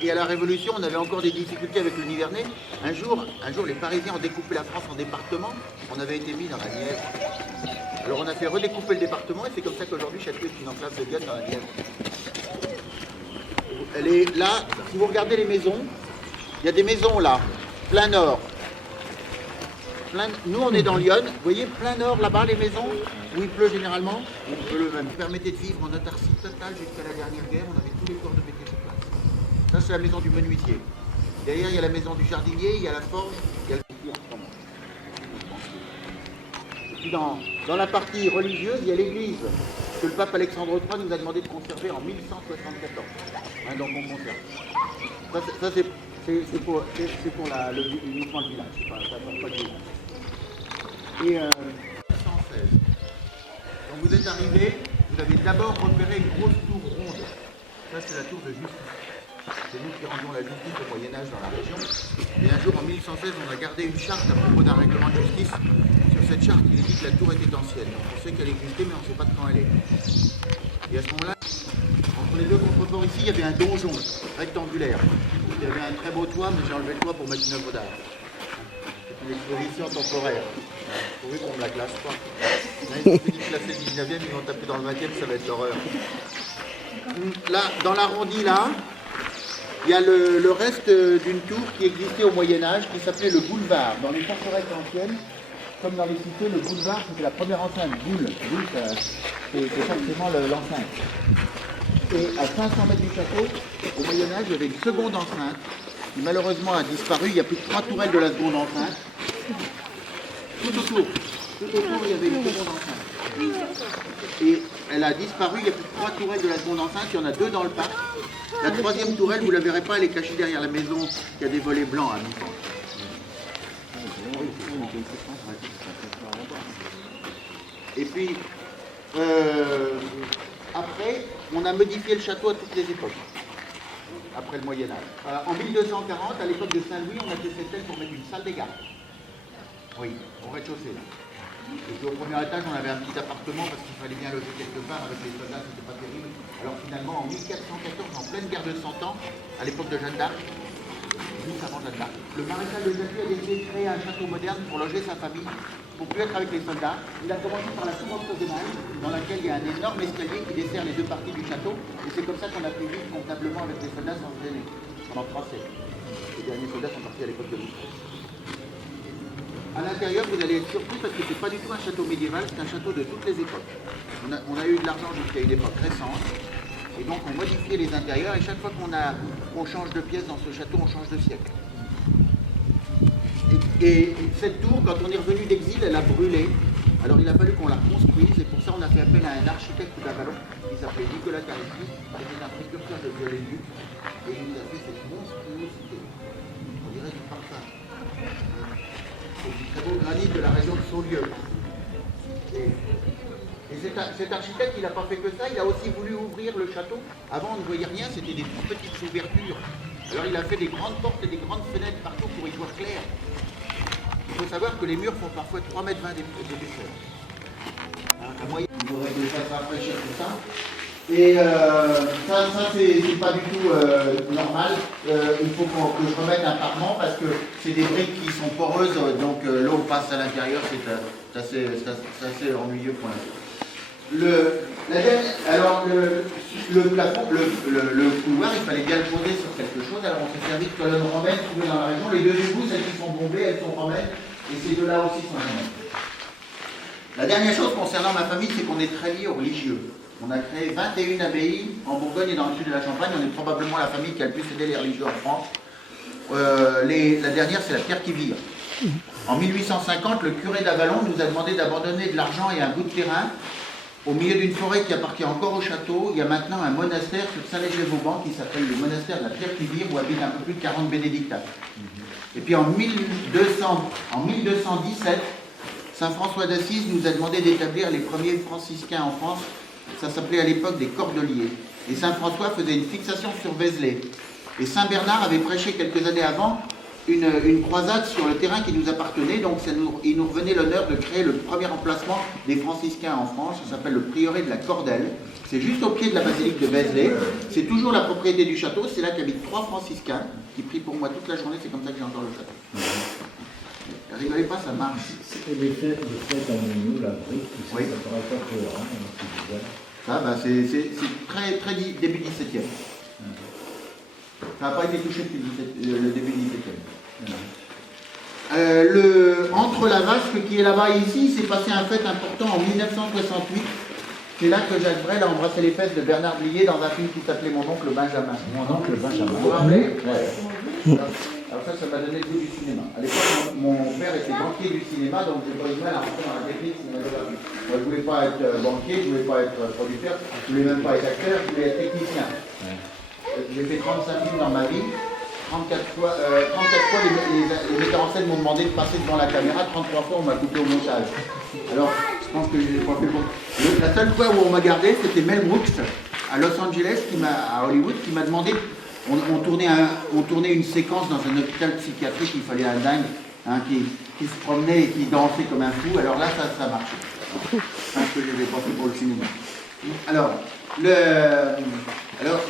Et à la Révolution, on avait encore des difficultés avec le Nivernais. Un jour, les Parisiens ont découpé la France en départements. On avait été mis dans la Nièvre. Alors on a fait redécouper le département et c'est comme ça qu'aujourd'hui Château est une enclave de Vienne dans la Nièvre. Elle est là, si vous regardez les maisons, il y a des maisons là, plein nord. Nous on est dans Lyon, vous voyez plein nord là-bas les maisons, où il pleut généralement. Il pleut même. Permettait de vivre en autarcie totale jusqu'à la dernière guerre, on avait tous les corps de métier sur place. Ça c'est la maison du menuisier. Derrière il y a la maison du jardinier, il y a la forge, il y a le Et puis dans la partie religieuse, il y a l'église que le pape Alexandre III nous a demandé de conserver en 1174. Hein, donc on conserve. Ça c'est pour le mouvement de village. Ça apporte pas de village. Et 116. Quand vous êtes arrivé, vous avez d'abord repéré une grosse tour ronde. Ça c'est la tour de justice. C'est nous qui rendions la justice au Moyen-Âge dans la région. Et un jour, en 1116, on a gardé une charte à propos d'un règlement de justice. Sur cette charte, il est dit que la tour était ancienne. Donc on sait qu'elle existait, mais on ne sait pas de quand elle est. Et à ce moment-là, entre les deux contreforts ici, il y avait un donjon rectangulaire. Il y avait un très beau toit, mais j'ai enlevé le toit pour mettre une œuvre d'art. C'est une exposition temporaire. Vous pouvez qu'on ne la classe pas. Là, ils ont fini de classer le 19e, ils vont taper dans le 20e, ça va être l'horreur. Là, dans l'arrondi, là, il y a le reste d'une tour qui existait au Moyen-Âge, qui s'appelait le boulevard. Dans les forteresses anciennes, comme dans les cités, le boulevard, c'était la première enceinte. Boule, c'est forcément l'enceinte. Et à 500 mètres du château, au Moyen-Âge, il y avait une seconde enceinte, qui malheureusement a disparu. Il y a plus de 3 tourelles de la seconde enceinte. Tout autour, il y avait une seconde enceinte. Et elle a disparu, il y a plus de 3 tourelles de la seconde enceinte, il y en a 2 dans le parc. La troisième tourelle, vous ne la verrez pas, elle est cachée derrière la maison, il y a des volets blancs à mi-temps. Et puis, après, on a modifié le château à toutes les époques, après le Moyen-Âge. En 1240, à l'époque de Saint-Louis, on a fait cette aile pour mettre une salle des gardes. Oui, au rez-de-chaussée, là. Et puis au premier étage, on avait un petit appartement parce qu'il fallait bien loger quelque part avec les soldats, c'était pas terrible. Alors finalement, en 1414, en pleine guerre de 100 ans, à l'époque de Jeanne d'Arc, juste avant Jeanne d'Arc, le maréchal de Jacques a décidé de créer un château moderne pour loger sa famille, pour plus être avec les soldats. Il a commencé par la tour octogonale, dans laquelle il y a un énorme escalier qui dessert les deux parties du château. Et c'est comme ça qu'on a pu vivre convenablement avec les soldats sans se gêner, pendant 3 siècles. Les derniers soldats sont partis à l'époque de Louis. À l'intérieur, vous allez être surpris parce que ce n'est pas du tout un château médiéval, c'est un château de toutes les époques. On a eu de l'argent jusqu'à une époque récente, et donc on modifiait les intérieurs, et chaque fois qu'on change de pièce dans ce château, on change de siècle. Et cette tour, quand on est revenu d'exil, elle a brûlé. Alors il a fallu qu'on la reconstruise, et pour ça on a fait appel à un architecte d'Avalon, qui s'appelait Nicolas Carescu, qui était un précurseur de Viollet-le-Duc, et il nous a fait cette monstruosité. On dirait du parfum. C'est du très beau granit de la région de Saulieu. Et cet architecte, il n'a pas fait que ça, il a aussi voulu ouvrir le château. Avant, on ne voyait rien, c'était des toutes petites ouvertures. Alors il a fait des grandes portes et des grandes fenêtres partout pour y voir clair. Il faut savoir que les murs font parfois 3,20 m d'épaisseur. La moyenne, il faudrait que ça se rafraîchisse tout ça. Et ça c'est pas du tout normal. Il faut que je remette un parement parce que c'est des briques qui sont poreuses, donc l'eau passe à l'intérieur, c'est assez ennuyeux pour l'instant. Alors le plafond, le couloir, il fallait bien le poser sur quelque chose. Alors on s'est servi de colonnes romaines trouvées dans la région. Les deux égouts, celles qui sont bombées, elles sont romaines, et ces deux-là aussi sont romaines. La dernière chose concernant ma famille, c'est qu'on est très liés aux religieux. On a créé 21 abbayes en Bourgogne et dans le sud de la Champagne. On est probablement la famille qui a le plus aidé les religieux en France. La dernière, c'est la pierre qui vire. En 1850, le curé d'Avalon nous a demandé d'abandonner de l'argent et un bout de terrain au milieu d'une forêt qui appartient encore au château. Il y a maintenant un monastère sur Saint-Léger-Vauban qui s'appelle le monastère de la pierre qui vire, où habitent un peu plus de 40 bénédictins. Et puis en 1217, Saint François d'Assise nous a demandé d'établir les premiers franciscains en France. Ça s'appelait à l'époque des Cordeliers. Et Saint François faisait une fixation sur Vézelay. Et Saint Bernard avait prêché quelques années avant une croisade sur le terrain qui nous appartenait, donc il nous revenait l'honneur de créer le premier emplacement des franciscains en France. Ça s'appelle le prieuré de la Cordelle. C'est juste au pied de la basilique de Vézelay. C'est toujours la propriété du château. C'est là qu'habitent 3 franciscains qui prient pour moi toute la journée. C'est comme ça que j'ai encore le château. Rigolez pas, ça marche. Et les fêtes à nous, la brique, oui. Ça paraît pas cohérent. Ça, bah, c'est très début 17e. Ça n'a pas été touché depuis le début 17e. Entre la Vasque qui est là-bas et ici, il s'est passé un fait important en 1968. C'est là que Jacques Brel a embrassé les fesses de Bernard Blier dans un film qui s'appelait Mon oncle Benjamin. Mon oncle Benjamin. Vous vous rappelez? Ouais. Alors ça m'a donné le goût du cinéma. À l'époque, mon père était banquier du cinéma, donc j'ai pas eu mal à rentrer dans la technique cinématographique. Moi, je ne voulais pas être banquier, je ne voulais pas être producteur, je ne voulais même pas être acteur, je voulais être technicien. Ouais. J'ai fait 35 films dans ma vie. 34 fois les metteurs en scène m'ont demandé de passer devant la caméra, 33 fois on m'a coupé au montage. Alors, je pense que je n'ai pas fait bon. La seule fois où on m'a gardé, c'était Mel Brooks, à Los Angeles, à Hollywood, qui m'a demandé, on tournait une séquence dans un hôpital psychiatrique, il fallait un dingue, hein, qui se promenait et qui dansait comme un fou, alors là, ça marchait. Parce que je n'avais pas fait pour le cinéma. Alors,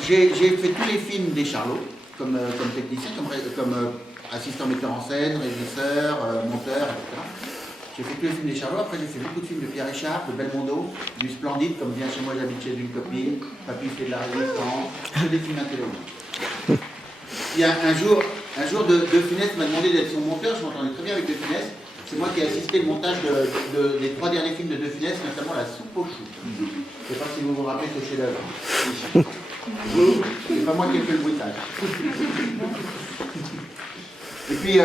j'ai fait tous les films des Charlots, comme technicien, comme assistant metteur en scène, régisseur, monteur, etc. J'ai fait tous les films des Charlots, après j'ai fait beaucoup de films de Pierre Richard, de Belmondo, du Splendide, comme Viens chez moi, j'habite chez une copine, Papy fait de la résistance, que des films intelligents. Il y a un jour, De Funès m'a demandé d'être son monteur, je m'entendais très bien avec De Funès. C'est moi qui ai assisté le montage des 3 derniers films de De Funès, notamment La soupe aux choux. Je ne sais pas si vous vous rappelez ce chef-d'œuvre. C'est pas moi qui ai fait le bruitage. Et puis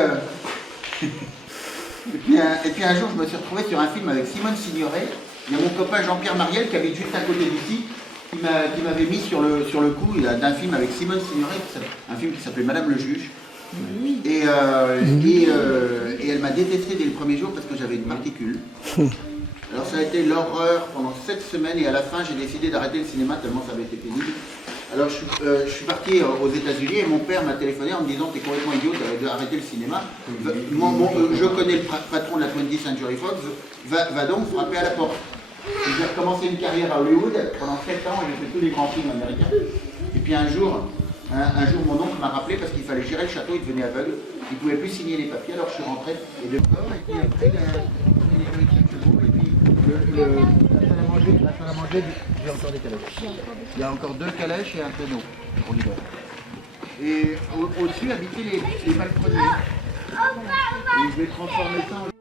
un jour, je me suis retrouvé sur un film avec Simone Signoret. Il y a mon copain Jean-Pierre Mariel qui habite juste à côté d'ici, qui m'avait mis sur le coup d'un film avec Simone Signoret, un film qui s'appelait Madame le Juge. Et elle m'a détesté dès le premier jour parce que j'avais une particule. Alors ça a été l'horreur pendant 7 semaines et à la fin j'ai décidé d'arrêter le cinéma tellement ça avait été pénible. Alors je suis parti aux États-Unis et mon père m'a téléphoné en me disant t'es complètement idiot d'arrêter le cinéma. Je connais le patron de la 20th Century Fox, va donc frapper à la porte. J'ai recommencé une carrière à Hollywood pendant 7 ans et j'ai fait tous les grands films américains. Et puis un jour mon oncle m'a rappelé parce qu'il fallait gérer le château, il devenait aveugle, il ne pouvait plus signer les papiers, alors je suis rentré et de corps, et puis après la salle à manger, j'ai encore des calèches. Il y a encore 2 calèches et un tonneau pour l'hiver. Et au-dessus habitaient les palefreniers. Et je vais transformer ça en